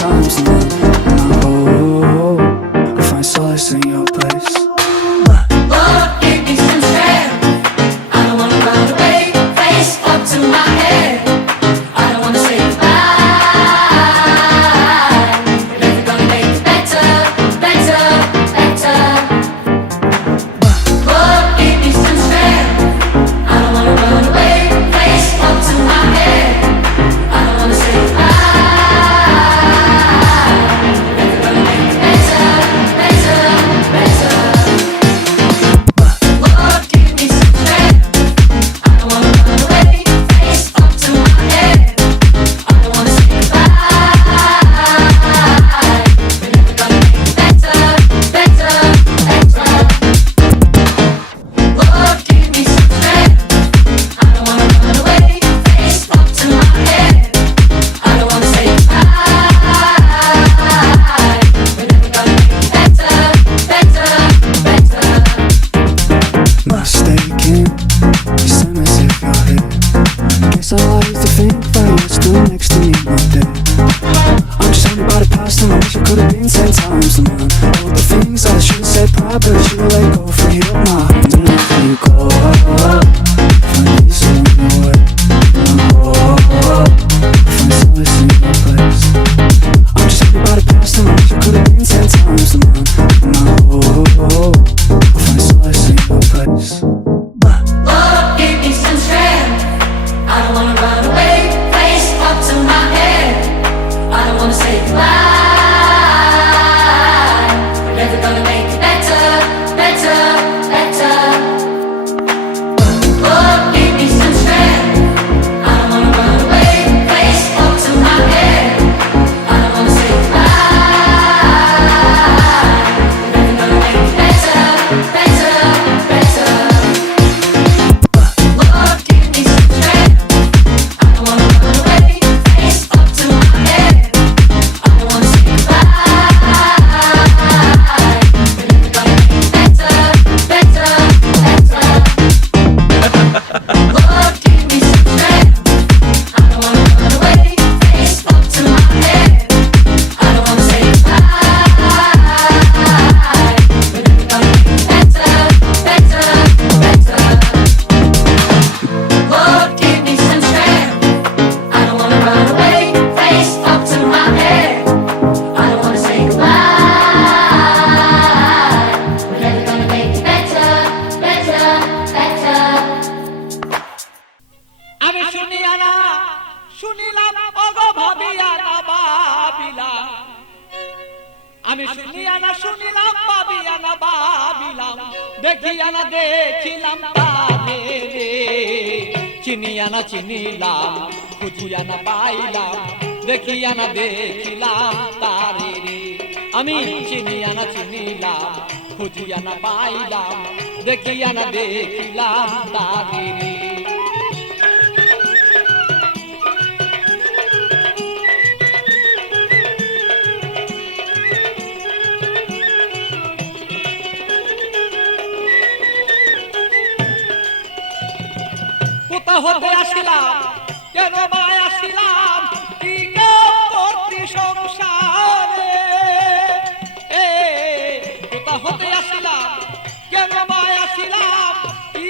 times and then I find solace in your place. Lord, give me some strength. I don't wanna run away, face up to my head. I don't wanna say goodbye. Never gonna make it better, better, better. Lord, give me some strength. I don't wanna run away, face up to my head. I don't wanna say goodbye. Never gonna make it better, better, better. Lord, give me some strength. I don't wanna run away, face up to my head. I don't wanna say goodbye. We're never gonna make it better, better, better. Lord, give me some strength. I don't wanna run away, face up to my head. I don't wanna say goodbye. We're never gonna make it better, better, better. Mistaken, you sound as if you're here. Guess I like to think that you're still next to me, not there. I'm just happy about the past and I wish it could have been 10 times the man. All the things I should have said prior, but I should have let go, free up my hand and let you go. Find peace along the way. Find solace in your place. I'm just happy about the past and I wish it could have been 10 times the man. And I find solace in your place. Lord, give me some strength. I don't wanna run away, face up to my head. I don't wanna say goodbye. We're never gonna make it better, better, better. Lord, give me some strength. I don't wanna run away, face up to my head. I don't wanna say goodbye. We're never gonna make it better, better, better. Lord, give me some strength. I don't wanna run away, face up to my head. I don't wanna say goodbye. We're never gonna make it better, better, better. Lord, give me some strength. I don't wanna run away, face up to my head. I don't wanna say goodbye. We're never gonna make it better, better, better. Lord, give me some strength. I don't wanna run away, face up to my head. I don't wanna say goodbye. We're never gonna make it better, better, better. আমি শুনিয়া না শুনিলাম ওগো ভাবিয়া না ভাবিলাম আমি শুনিয়া না শুনিলাম ভাবিয়া না ভাবিলাম দেখিয়া না দেখিলাম তারে রে চিনিয়া না চিনিলাম খুঁজিয়া না পাইলাম দেখিয়া না দেখিলাম তারে রে আমি চিনিয়া না চিনিলাম খুঁজিয়া না পাইলাম দেখিয়া না দেখিলাম তারে রে কোথা হতে আসিলাম কেন বা আসিলাম কি করতে সংসারে এ কোথা হতে আসিলাম কেন বা আসিলাম কি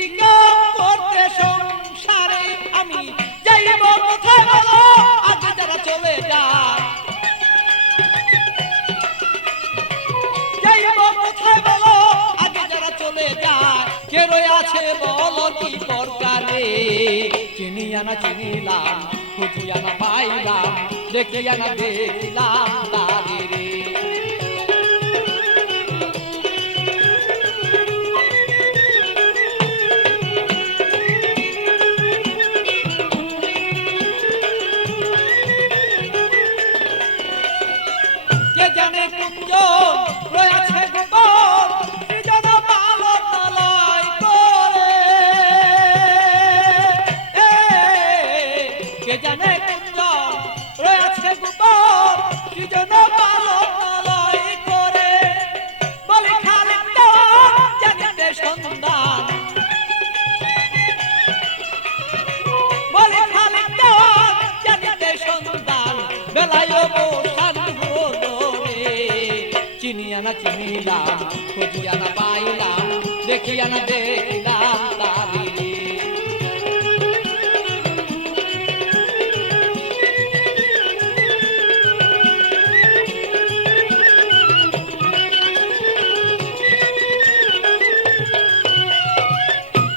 করতে সংসারে আমি যাইব কোথায় বলো আগে যারা চলে যায় যাইব কোথায় বলো আগে যারা চলে যায় কে রয়ে আছে বলো কি দরকারে চিনিয়া না চিনিলাম খুঁজিয়া না পাইলাম দেখিয়া না দেখিলাম তারে রে কে জানে কুঞ্জ রয়েছে গোপন কি জানে পালন লয় করে কে জানে কুঞ্জ রয়েছে গোপন কি জানে পালন লয় করে বলি খালি জানিতে সন্ধান বলি খালি জানিতে সন্ধান বেলায় বসান চিনিয়া না চিনিলাম খুঁজিয়া না পাইলাম দেখিয়া না দেখিলাম তারে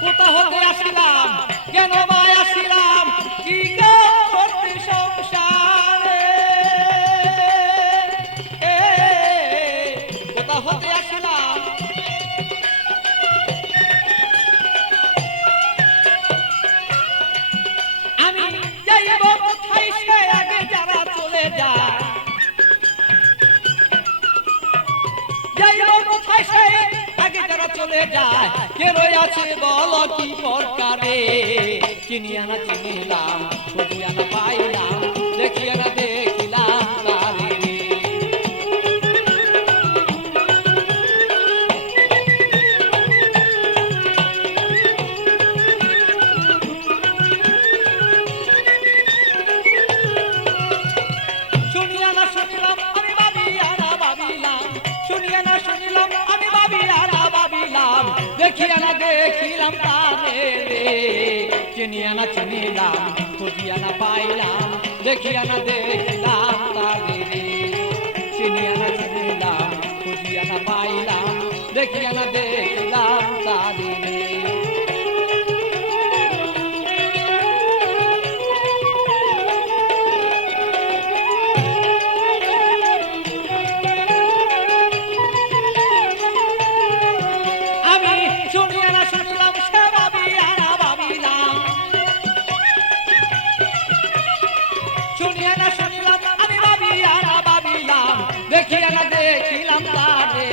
কোথা হতে আসিলাম কেন বা আসিলাম কি কাম করতে সংসারে কোথা হতে আসিলাম আমি যাইব কোথায় সে আগে যারা চলে যায় যাইব কোথায় সে আগে যারা চলে যায় কে রয়েছে বলো কি প্রকারে চিনিয়া না চিনিলাম খুঁজিয়া না পাইলাম দেখিয়া না দেখিলাম তারে শুনিয়া না শুনিলাম আমি ভাবিয়া না ভাবিলাম শুনিয়া না শুনিলাম আমি ভাবিয়া না ভাবিলাম দেখিয়া না দেখিলাম তারে চিনিয়া না চিনিলাম খুঁজিয়া না পাইলাম দেখিয়া না দেখিলাম তারে চিনিয়া না চিনিলাম খুঁজিয়া না পাইলাম দেখিয়া না দেখিলাম তারে আমি শুনিয়া না শুনলাম সে ভাবিয়া না ভাবিলাম শুনিয়া না শুনলাম আমি ভাবিয়া না ভাবিলাম দেখিয়া না দেখিলাম তারে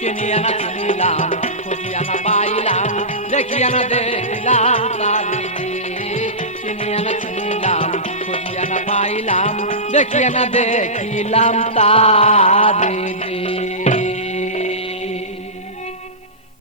চিনিয়া না চিনিলাম খুঁজিয়া না পাইলাম দেখিয়া না দেখিলাম তারে চিনিয়া না চিনিলাম খুঁজিয়া না পাইলাম দেখিয়া না দেখিলাম তারে